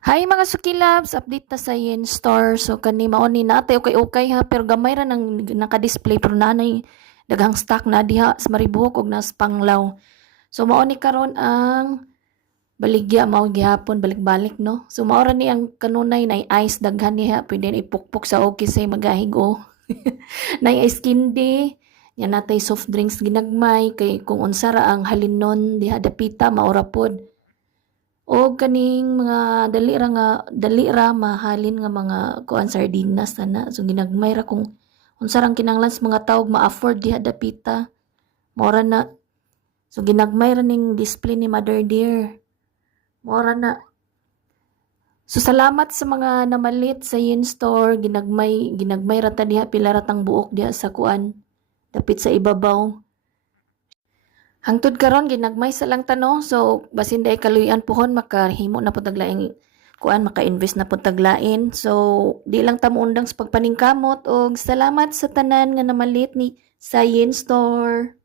Hi mga sukilabs, update ta sa yen store. So kani mao ni natay okay ha pero gamay ra nang naka-display pero nanay daghang stock na diha sa Maribohok ug nas Panglaw. So mao ni karon ang baligya mao gihapon balik-balik no. So mao ra ni ang kanunay na ice daghan niya pwede na ipukpok sa og kisay magahig o. Nay ice candy, yan natay soft drinks ginagmay kay kung unsa ra ang halinon diha dapita maura pod. O kaning mga dali ra mahalin nga mga kuan sardinas sana. So ginagmay ra kung unsa rang kinahanglan sa mga tawag ma-afford diha dapita. Mora na. So ginagmay ra ning display ni Mother Dear. Mora na. So salamat sa mga namalit sa yin store. Ginagmay ra ta diha pila ra tang buok diha sa kuan. Dapit sa ibabaw. Hangtod karon ginagmay sa lang tano, so basin day kaluyan pohon makahimo na pud taglaing kuan maka-invest na pud taglain. So di lang ta moundang sa pagpaningkamot og salamat sa tanan nga namalit ni Science Store.